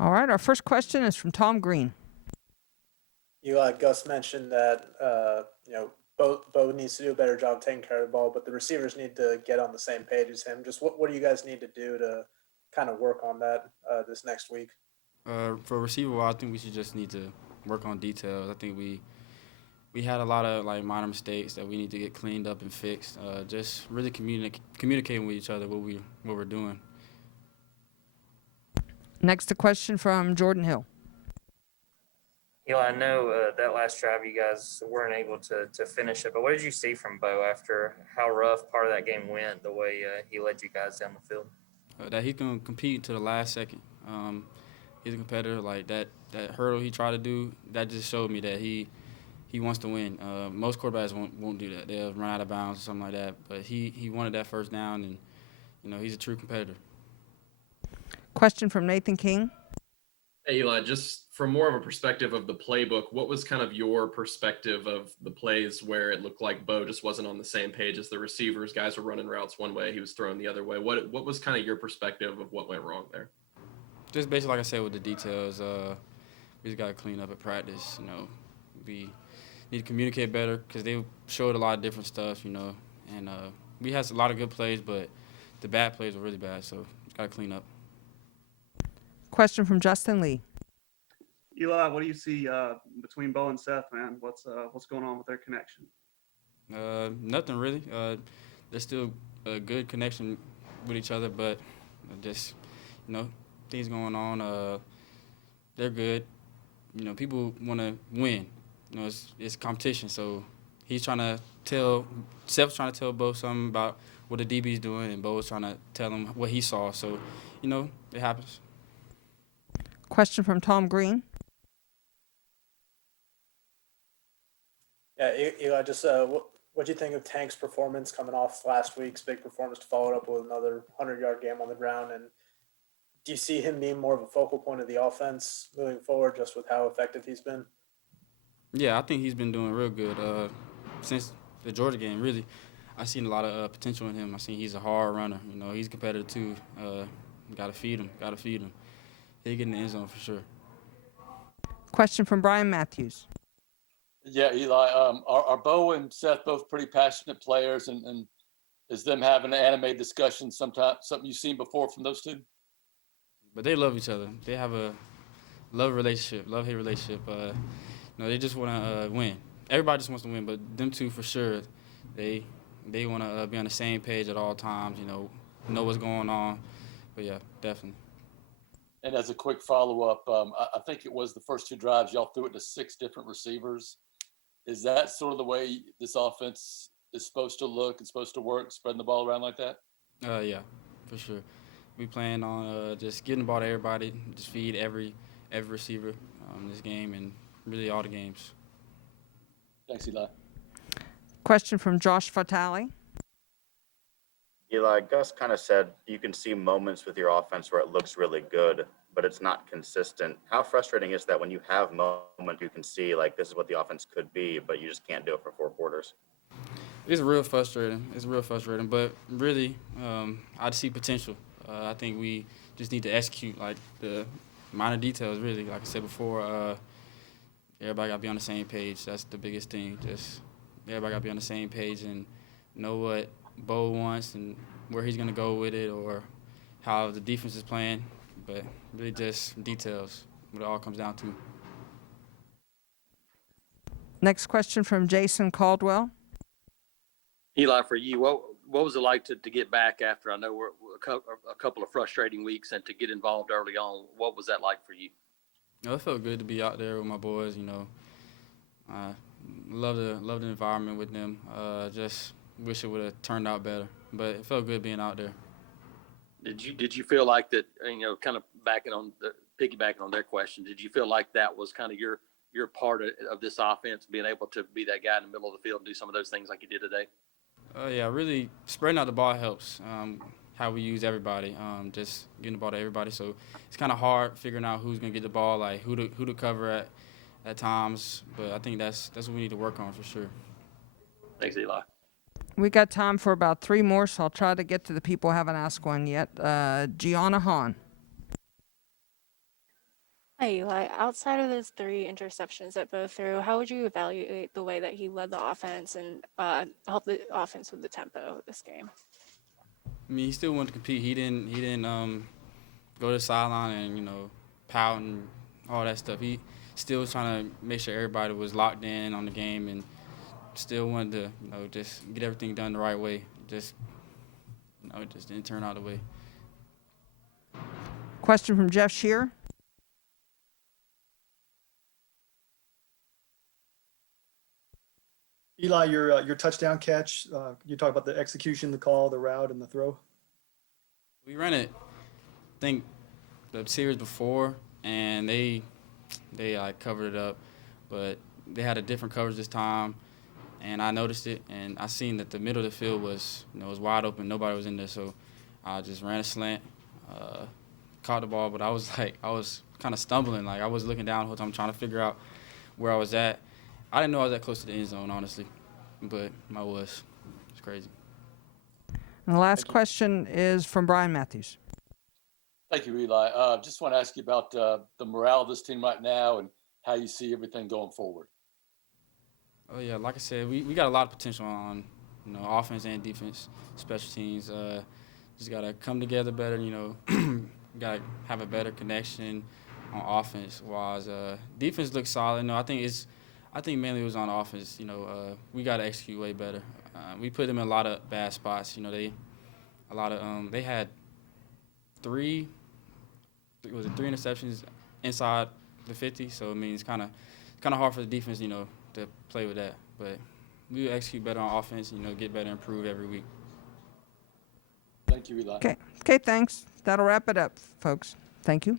All right, our first question is from Tom Green. Gus mentioned that Bo needs to do a better job taking care of the ball, but the receivers need to get on the same page as him. Just what do you guys need to do to kind of work on that this next week? For receiver, I think we should just need to work on details. I think we had a lot of like minor mistakes that we need to get cleaned up and fixed. Just really communicating with each other what we're doing. Next, a question from Jordan Hill. Eli, I know that last drive you guys weren't able to finish it, but what did you see from Bo after how rough part of that game went, the way he led you guys down the field? That he can compete to the last second. He's a competitor. Like that hurdle he tried to do, that just showed me that he wants to win. Most quarterbacks won't do that. They'll run out of bounds or something like that. But he wanted that first down, and he's a true competitor. Question from Nathan King. Hey, Eli, just from more of a perspective of the playbook, what was kind of your perspective of the plays where it looked like Bo just wasn't on the same page as the receivers? Guys were running routes one way, he was throwing the other way. What was kind of your perspective of what went wrong there? Just basically, like I said, with the details, we just got to clean up at practice. We need to communicate better because they showed a lot of different stuff, and we had a lot of good plays, but the bad plays were really bad, so got to clean up. Question from Justin Lee. Eli, what do you see between Bo and Seth, man? What's going on with their connection? Nothing really. There's still a good connection with each other, but just, things going on. They're good. People want to win. It's competition. So Seth's trying to tell Bo something about what the DB's doing, and Bo's trying to tell him what he saw. So, it happens. Question from Tom Green. Yeah, Eli, just what do you think of Tank's performance coming off last week's big performance to follow it up with another 100-yard game on the ground? And do you see him being more of a focal point of the offense moving forward, just with how effective he's been? Yeah, I think he's been doing real good since the Georgia game. Really, I've seen a lot of potential in him. I seen he's a hard runner. He's competitive too. Got to feed him. He'll get in the end zone for sure. Question from Brian Matthews. Yeah, Eli, are Bo and Seth both pretty passionate players, and is them having an animated discussion something you've seen before from those two? But they love each other. They have a love-hate relationship. They just want to win. Everybody just wants to win, but them two for sure, they want to be on the same page at all times. Know what's going on. But yeah, definitely. And as a quick follow-up, I think it was the first two drives y'all threw it to 6 different receivers. Is that sort of the way this offense is supposed to look and supposed to work, spreading the ball around like that? Yeah, for sure. We plan on just getting the ball to everybody, just feed every receiver this game and really all the games. Thanks, Eli. Question from Josh Fatale. Eli, Gus kind of said you can see moments with your offense where it looks really good, but it's not consistent. How frustrating is that when you have moments you can see, like, this is what the offense could be, but you just can't do it for 4 quarters? It's real frustrating. But really, I see potential. I think we just need to execute, like, the minor details, really. Like I said before, everybody got to be on the same page. That's the biggest thing. Just everybody got to be on the same page and know what Bo wants and where he's going to go with it or how the defense is playing. But really just details, what it all comes down to. Next question from Jason Caldwell. Eli, for you, what was it like to get back after, I know we're a couple of frustrating weeks, and to get involved early on? What was that like for you? It felt good to be out there with my boys. I love the environment with them. Just wish it would have turned out better, but it felt good being out there. Did you feel like that? Kind of piggybacking on their question, did you feel like that was kind of your part of this offense, being able to be that guy in the middle of the field and do some of those things like you did today? Yeah, really spreading out the ball helps. How we use everybody, just getting the ball to everybody. So it's kind of hard figuring out who's gonna get the ball, like who to cover at times. But I think that's what we need to work on for sure. Thanks, Eli. We got time for about 3 more, so I'll try to get to the people who haven't asked one yet. Gianna Hahn. Hi, Eli. Outside of those 3 interceptions that Bo threw, how would you evaluate the way that he led the offense and helped the offense with the tempo of this game? I mean, he still wanted to compete. He didn't go to the sideline and pout and all that stuff. He still was trying to make sure everybody was locked in on the game and still wanted to just get everything done the right way. Just it just didn't turn out the way. Question from Jeff Shear. Eli, your touchdown catch. You talk about the execution, the call, the route, and the throw. We ran it, I think, the series before, and they covered it up, but they had a different coverage this time, and I noticed it, and I seen that the middle of the field was was wide open, nobody was in there, so I just ran a slant, caught the ball, but I was kind of stumbling, I was looking down the whole time trying to figure out where I was at. I didn't know I was that close to the end zone, honestly, but I was. It's crazy. And the last question is from Brian Matthews. Thank you, Eli. Just want to ask you about the morale of this team right now and how you see everything going forward. Oh yeah, like I said, we got a lot of potential on offense and defense, special teams. Just gotta come together better. Gotta have a better connection on offense. While defense looks solid. I think mainly it was on offense. We gotta execute way better. We put them in a lot of bad spots. They had three interceptions inside the 50. So I mean, it's kind of hard for the defense, to play with that. But we execute better on offense. Get better, improve every week. Thank you, Eli. Okay, thanks. That'll wrap it up, folks. Thank you.